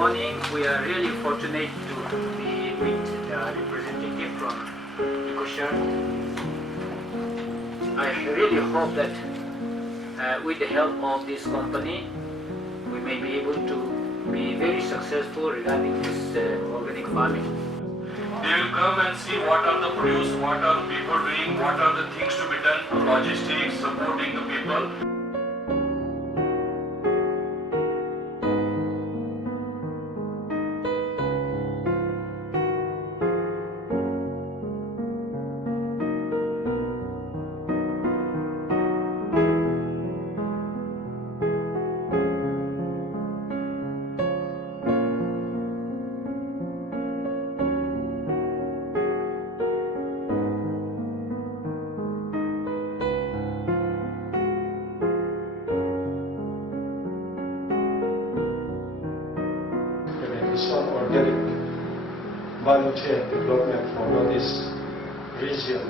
morning we are really fortunate to be with the representative from Ecosure. I really hope that with the help of this company we may be able to be very successful regarding this organic farming. They will come and see what are the produce, what are people doing, what are the things to be done, logistics, supporting the people. Some organic value chain development for this region.